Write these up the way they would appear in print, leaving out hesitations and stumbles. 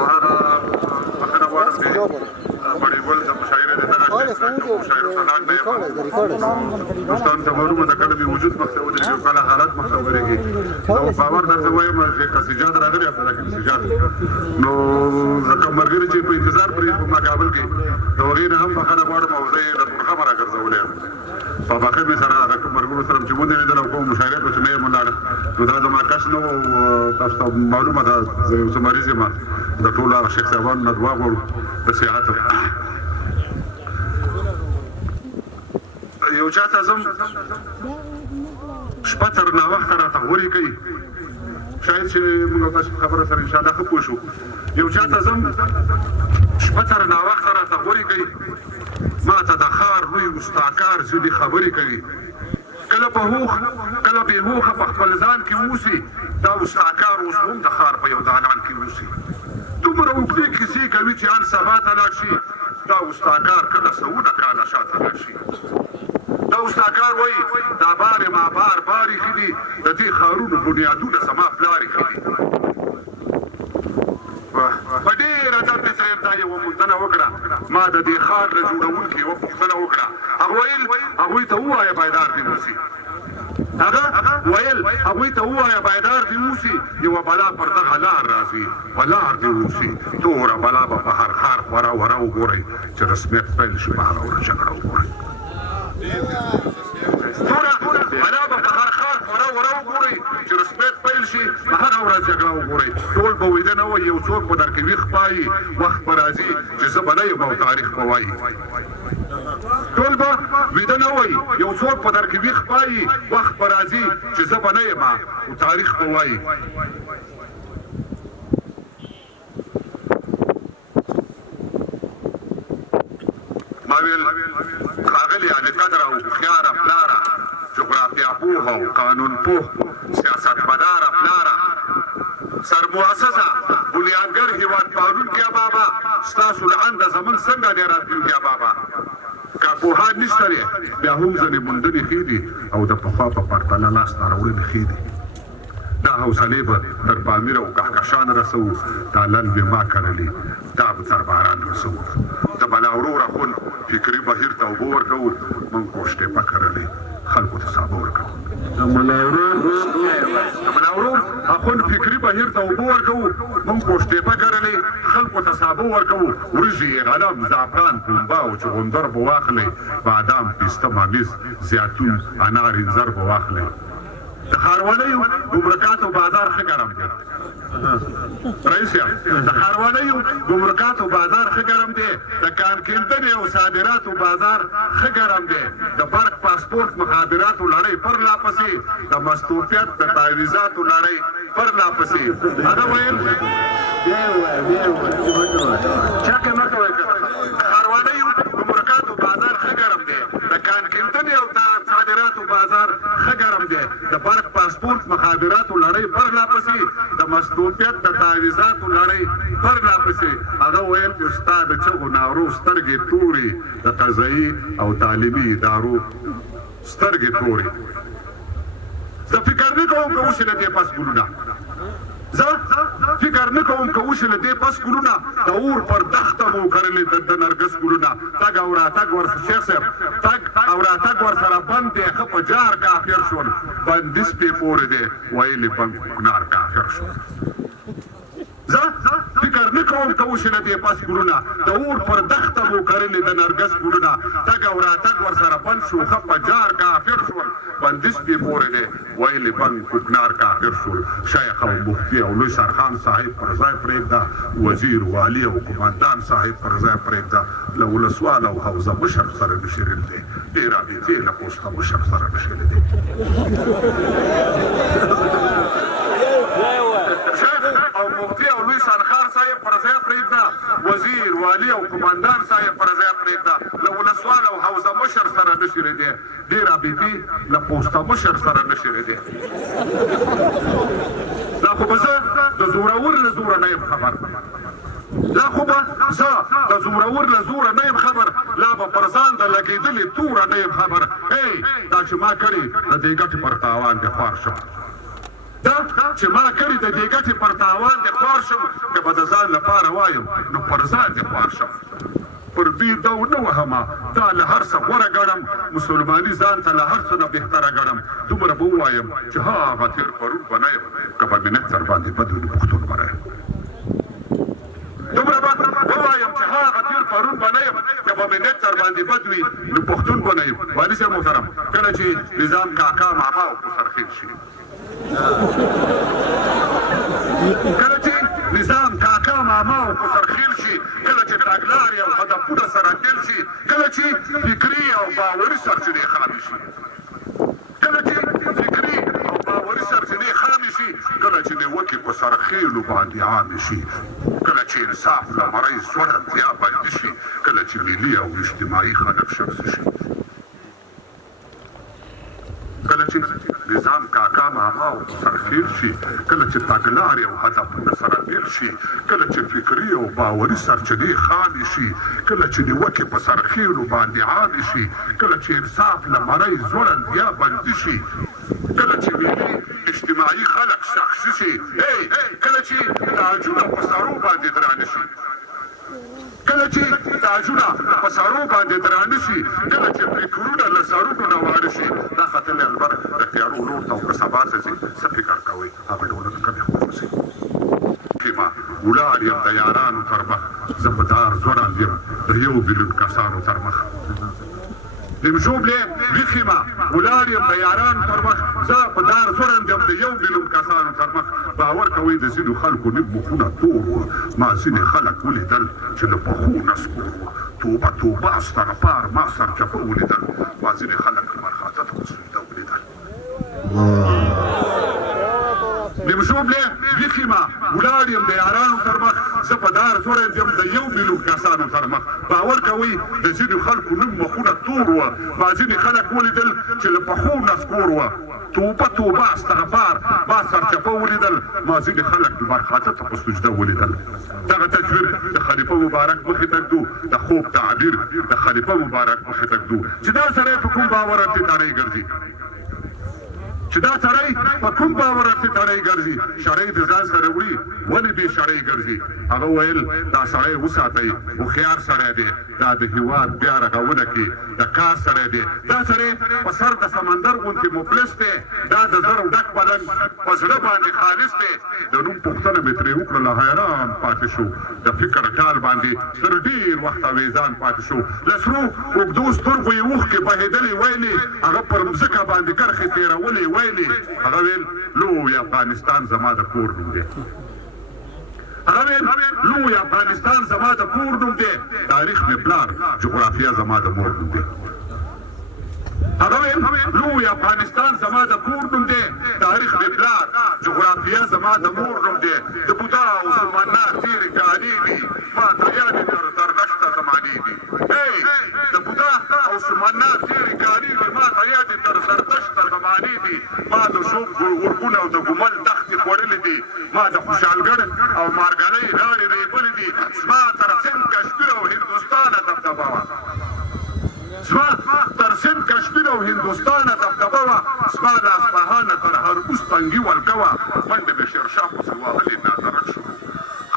او هغه بخښنه غواړم چې بڼېګل د مشاعرې د دغه مشاعرو ته لاړ نه یم دوستانو ته معلومه ده کله مې وجود مخته ودرېږي او کله حالت مخته ودرېږي او باور درته وایم چې که سجاد راغلی عبدالله کې سجاد نو ځکه ملګري چې په انتظار پرې په مقابل کې د هغې نه هم بخښنه غواړم او زه یې له تورخمه راګرځولی یم په باقي مې سره د ملګرو سره چې ودرېدل او کوم مشاعرې ته چې نه یم ولاړ نو دا زما کس نه و تاسو ته معلومه ده زه یو څه مریض یم د ټولو هغه شیخ صاحبانو نه دعا غواړو د صحت یو چا ته ځم شپه تر ناوخته راته غورې کوي شاید چې موږ تاسو خبره سره انشاءالله ښه پوه شو یو چا ته ځم شپه تر ناوخته راته غورې کوي ما ته د ښار لوی مستاکار ځینې خبرې کوي کله په هوښ کله بې هوښه په خپل ځان کې اوسي دا مستاکار اوس هم د ښار په یو دالان کې اوسي دومره اوږدې کیسې کوي چې ان سبا ته لاړ شي دا مستاکار کله سوونه کاله شاته لاړ شي دا استاکار وایي دا بار ما بار ایښي دي د دې ښارونو بنیادونه زما پلار ایښي دي په ډېر ادب مې صاحب دا یوه موندنه وکړه ما د دې ښار له جوړونکي یوه پوښتنه وکړه هغه ویل هغوی ته ووایه پایدار دې اوسي هغه ویل هغوی ته ووایه پایدار دې اوسي یوه بلا پر دغه لار راځي په لار دې اوسي توره بلا به په هر ښار خوره وره وګورئ چې رسمیت پیل شي په هغه ورځ جګړه وګورئ توره بلا به په هر ښار خوره وره وګورئ چې رسمیت پیل شي په هغه ورځ جګړه وګورئ ټول به ویده نه وایي یو څوک به در کې ویښ پایي وخت به راځي چې زه به نه یم او تاریخ به وایي ټول به ویده نه وایي یو څوک به در کې ویښ پایي وخت به راځي چې زه به نه یم او تاریخ به وایي ما ویل ښاغلې یعنې قدره او هوښیاره پلاره جغرافیه پوه او قانون پوه سیاستمداره پلاره سرمؤسسه بنیادګر هېواد پالونکي بابا ستاسو له انده زمون څنګه دی راتلونکی بابا کارپوهان نشته دی بیا هم ځینې موندنې ښې دي او د پخوا په پرتله لاسته راوړنې ښې دي دا حوصلې به تر پامیر او کهکشان رسوو دا لن به ما کرلي دا به تر باران رسوو د بلاورو راخون فکري بهیر ته اوبه ورکوو موږ کوشټېپه کرلې خلکو ته سابه ورکوو د بلاورو اخون فکري بهیر ته اوبه ورکوو موږ کوشټېپه کرلې خلکو ته سابه ورکوو وریژې غنم زعفران پنبه او چغندر به واخلئ بادام پیسته ممیز زیتون انار انځر به واخلئ د ښاروالیو ګمرکاتو بازار ښه ګرم دی رئیس صاحب د ښاروالیو ګمرکاتو بازار ښه ګرم دی د کانکیندنې او صادراتو بازار ښه ګرم دی د برق پاسپورت مخابراتو لړۍ پرلا پسې د مستوفیت د تعویضاتو لړۍ پرلا پسې هغه ویل چکه مه کوئ د ښاروالیو ګمرکاتو بازار ښه ګرم دی د کانکیندنې او صادراتو بازار ښه ګرم دی د برق پاسپورت مخابراتو لړۍ پرلا پسې د مصروفیت د تعویضاتو لړۍ پرلا پسې هغه ویل چې ستا د چغو نارو سترګې تورې د قضایي او تعلیمي ادارو سترګې تورې زه فکر نه کوم که اوسې له دې پس ګلونه زه فکر نه کوم که اوسې له دې پس ګلونه د اور پر دښته مو کرلې د نرګس ګلونه تګ او راتګ شیخ صاحب تګ او راتګ ورسره بند دی ښه په جار کافر شول بندیز پې پورې دی ویلې بند کوکنار کافر شول زه فکر نه کوم که اوسې له دې پس ګلونه د اور پر دښته مو کرلې د نرګس ګلونه تګ او راتګ ورسره بند شو ښه په جار کافر شول بندیز پې پورې دی ویلې بند کوکنار کافر شول شیخ او مفتي او لوی سرخان صاحب پر ځای پرېږده وزیر والي او قمندان صاحب پر ځای پرېږده له ولسوال او حوزه مشر سره نشرل دی دې رابطې له پوسته مشر سره نشرل دی او مفتي او لوی سرخان صاحب پر ځای پرېږده وزیر والي او قمندان صاحب پر ځای پرېږده له ولسوال او حوزه مشر سره نشرل دی دې رابطې له پوسته مشر سره نشرل دی دا خو به زه د زورور له زوره نه یم خبر لا خو به زه د زورور له زوره نه یم خبر لا به پر ځان د لګېدلې توره نه یم خبر ای دا چې ما کړي د دې ګټې پر تاوان دې خوار شم دا چې ما کړي د دې ګټې پر تاوان دې خوار شم که به د ځان لپاره وایم نو پر ځان دې خوار شم پر دې دا ونه وهمه دا له هر څه غوره ګڼم مسلماني ځان ته له هر څه نه بهتره ګڼم دومره به ووایم چې هغه تېر پرون به نه یم که به مې نت سر باندې بد وي نو پښتون به نه یم دومره به ووایم چې هغه تېر پرون به نه یم که به مې نت سر باندې بد وي نو پښتون به نه یم والي صاحب محترم کله چې نظام کاکا ماما او خسرخیل شي کله چې نظام کاکا ماما او خسرخیل شي کله چې تګلارې او هدفونه سره ګل شي کله چې فکري او باوري سرچینې خامې شي کله چې فکري او باوري سرچینې خامې شي کله چې نیوکې په سرخیلو باندې عامې شي کله چې انصاف له مرۍ ځوړندتیا بندي شي کله چې ملي او اجتماعي خلک شخصي شي کله چې نظام کاکا ماما او سرخیل شي کله چې تګلارې او هدفونه سره بیل شي کله چې فکري او باوري سرچینې خامې شي کله چې نیوکې په سرخیلو باندې عامې شي کله چې انصاف له مرۍ ځوړندتیا بندي شي کله چې ملي اجتماعي خلک شخصي شي کله چې تاجونه په سرو باندې درانه شي کله چې تاجونه په سرو باندې درانه شي کله چې فکرونه له سرونو نه واړه شي دا ختلې البر د تیارو لور ته که سبا ته ځي څه فکر کوئ هغه ډول کمې خوشي کېما ولاړ یم د یارانو تر مخ زه په دار ځوړند یم د یو بیلیون کسانو تر مخ لمشوبلې ویښیما ولاړ یم د یارانو تر مخ زه په دار ځوړند یم د یو بیلیون کسانو تر مخ باور کوئ د ځینو خلکو نیم مخونه تور وو ما ځینې خلک ولیدل چې له پښو نه سپور وو توبه توبه استغفار ما سرچپه ولیدل ما ځینې خلک لمرخاته ته وسجده ولیدل لمشوبلې ویښیما ولاړ یم د یارانو تر مخ زه په دار ځوړند یم د یو بیلیون کسانو تر مخ باور کوئ د ځینو خلکو نیم مخونه تور وو ما ځینې خلک ولیدل چې له پښو نه سپور وو توبه توبه استغفار ما سرچپه ولیدل ما ځینې خلک لمرخاته ته په سجده ولیدل دغه تصویر د خلیفه مبارک مخې ته ږدو د خوب تعبیر د خلیفه مبارک مخې ته ږدو چې دا سړی په کوم باور اتې تڼۍ ګرځي چې دا سړی په کوم باور اتې تڼۍ ګرځي شړۍ د ځان سره وړي ولې بې شړۍ ګرځي هغه ویل دا سړی وساتئ هوښیار سړی دی دا د هېواد بیا رغونه کې د کار سړی دی دا سړی په سر د سمندر غوندې مفلس دی دا د زرو ډک بدن په زړه باندې خالص دی د نوم پوښتنه مې ترې وکړله حیران پاتې شو د فکر ټال باندې تر ډېر وخته ویزان پاتې شو له سرو اوږدو سترګو یې اوښکې بهېدلې ویلې هغه پر مځکه باندې کرښې تېرولې ویلې هغه ویل لوی افغانستان زما د کور نوم دی هغه ویل لوی افغانستان زما د کور نوم دی تاریخ مې پلار جغرافیه زما د مور نوم دی هغه ویل لوی افغانستان زما د کور نوم دی تاریخ مې پلار جغرافیه زما د مور نوم دی د بودا او سمنا تیرې کالي دي ما ته یادې تر دښته زمانې دي د بودا او سمنا تیرې کالي دي ما ته یادې تر دښته زمانې دي ما د شوق ورګونه او د ګمل دښتې خوړلې دي ما د خوشحالګړ او مارګلۍ راړې ریبلې دي زما تر سند کشمیر او هندوستانه دبدبه وه زما تر سند کشمیر او هندوستانه دبدبه وه زما له اصفهانه تر هرموز تنګي ولکه وه منډې مې شیرشاه پسې وهلې نادرک شو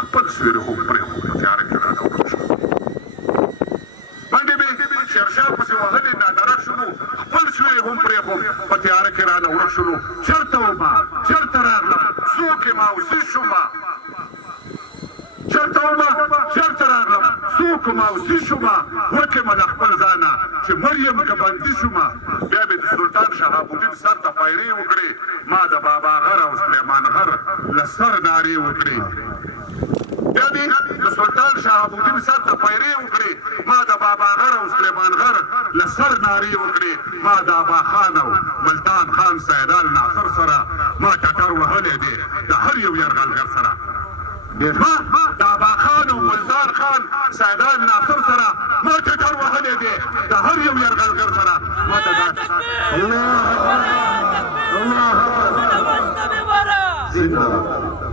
خپل سویرې هم پرېښود په تیاره کې رانه ورک شو منډې مې شیرشاه پسې وهلې نادرک شولو خپل سویرې هم پرېښود په تیاره کې رانه ورک شولو چېرته ومه چېرته راغلم څوک یم او څه شومه چېرته ومه چېرته راغلم څوک یم او څه شومه ورک یم له خپل ځانه چې مړ یم که بندي شومه بیا مې د سلطان شهاب الدین سر ته پیرې وکړې ما د بابا غر او سلیمان غر له سر نارې وکړې بیا مې د سلطان شهاب الدین سر ته پیرې وکړې ما د بابا غر او سلیمان غر له سر نارې وکړې ما د ابا خان او ملتان خان سیدال ناصر سره ما ټټر وهلی دی د هر یو یرغلګر سره ما د ابا خان او ملتان خان سیدال ناصر سره ما ټټر وهلی دی د هر یو یرغلګر سره ما ته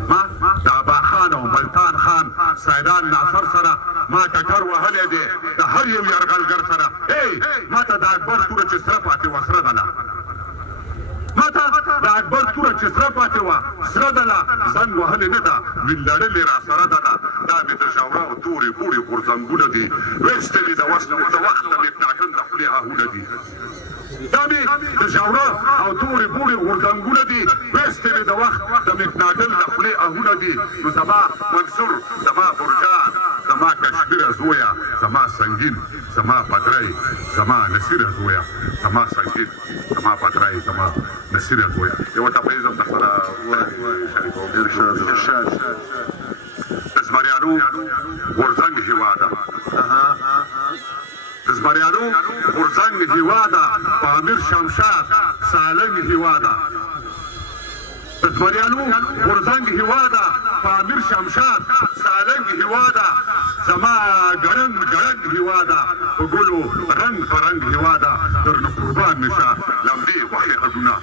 ما د ابا خان او ملتان خان سیدال ناصر سره ما ټټر وهلی دی د هر یو یرغلګر سره ما ته د اکبر توره چې سره پاتې وه سره ده ماته د اکبر توره چې سره پاتې وه سره دله زنګ وهلې نه ده ویل لړلې را سره ده دا مې د ژورو تورې بوړې غورځنګونه دي ویستلې د وخت د مکناټن د خولې آهونه دي دا مې د ژوره او تورې بوړې غورځنګونه دي ویستلې د وخت د مکناټن د خولې آهونه دي نو زما منصور زما برجان زما کشمیره زویه زما سنګین زما پدری زما نصیره زویه زما سنګین زما پدری زما نصیره زویه یوه تپریز هم درسره شریکوم د زمریانو غورځنګ هېواده د زمریانو غورځنګ هېواده په امیر شمشاد سالنګ هېواده د زمریانو غورځنګ هېواده په امیر شمشاد سالنګ هېواده زما ګړنګ ګړنګ هېواده په ګلو رنګ په رنګ هېواده درنه قربان مې شه لمبې غوښې غږونه